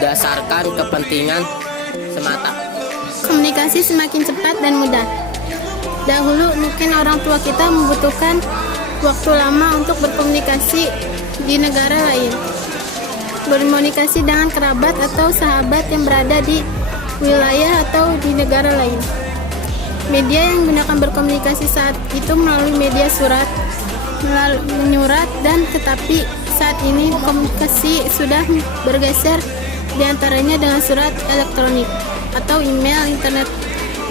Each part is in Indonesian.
berdasarkan kepentingan semata. Komunikasi semakin cepat dan mudah. Dahulu mungkin orang tua kita membutuhkan waktu lama untuk berkomunikasi di negara lain. Berkomunikasi dengan kerabat atau sahabat yang berada di wilayah atau di negara lain. Media yang digunakan berkomunikasi saat itu melalui media surat, menyurat, dan tetapi saat ini komunikasi sudah bergeser diantaranya dengan surat elektronik atau email, internet,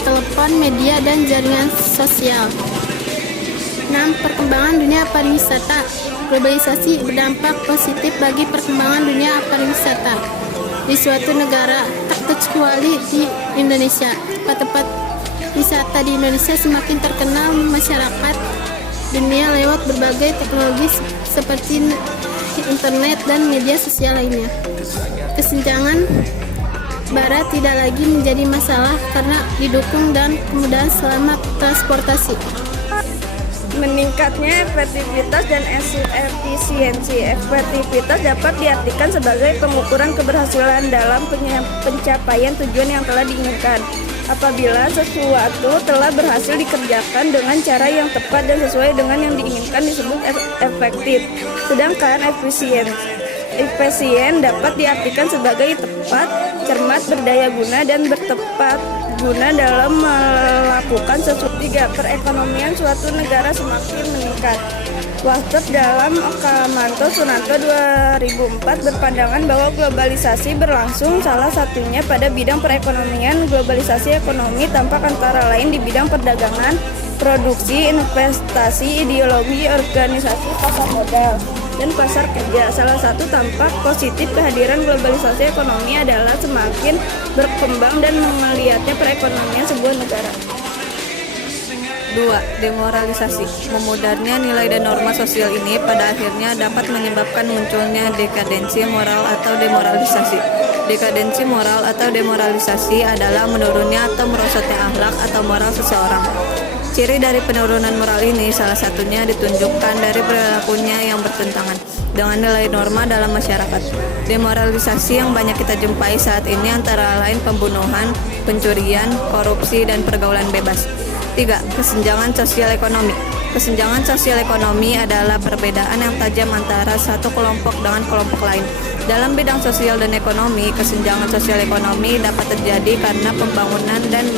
telepon, media, dan jaringan sosial. 6. Perkembangan dunia pariwisata. Globalisasi berdampak positif bagi perkembangan dunia pariwisata di suatu negara, tak terkecuali di Indonesia. Tempat-tempat wisata di Indonesia semakin terkenal masyarakat dunia lewat berbagai teknologi seperti internet dan media sosial lainnya. Kesenjangan barat tidak lagi menjadi masalah karena didukung dan kemudahan selama transportasi. Meningkatnya efektivitas dan efisiensi. Efektivitas dapat diartikan sebagai pengukuran keberhasilan dalam pencapaian tujuan yang telah diinginkan. Apabila sesuatu telah berhasil dikerjakan dengan cara yang tepat dan sesuai dengan yang diinginkan disebut efektif. Sedangkan efisien dapat diartikan sebagai tepat, cermat, berdaya guna, dan bertepat guna dalam melakukan sesuatu. 3. Perekonomian suatu negara semakin meningkat. Walter dalam Kamanto Sunanto 2004 berpandangan bahwa globalisasi berlangsung salah satunya pada bidang perekonomian. Globalisasi ekonomi tampak antara lain di bidang perdagangan, produksi, investasi, ideologi, organisasi, pasar modal, dan pasar kerja. Salah satu tampak positif kehadiran globalisasi ekonomi adalah semakin berkembang dan melihatnya perekonomian sebuah negara. 2. Demoralisasi. Memudarnya nilai dan norma sosial ini pada akhirnya dapat menyebabkan munculnya dekadensi moral atau demoralisasi. Dekadensi moral atau demoralisasi adalah menurunnya atau merosotnya akhlak atau moral seseorang. Ciri dari penurunan moral ini salah satunya ditunjukkan dari perilakunya yang bertentangan dengan nilai norma dalam masyarakat. Demoralisasi yang banyak kita jumpai saat ini antara lain pembunuhan, pencurian, korupsi, dan pergaulan bebas. 3. Kesenjangan sosial ekonomi. Kesenjangan sosial ekonomi adalah perbedaan yang tajam antara satu kelompok dengan kelompok lain. Dalam bidang sosial dan ekonomi, kesenjangan sosial ekonomi dapat terjadi karena pembangunan dan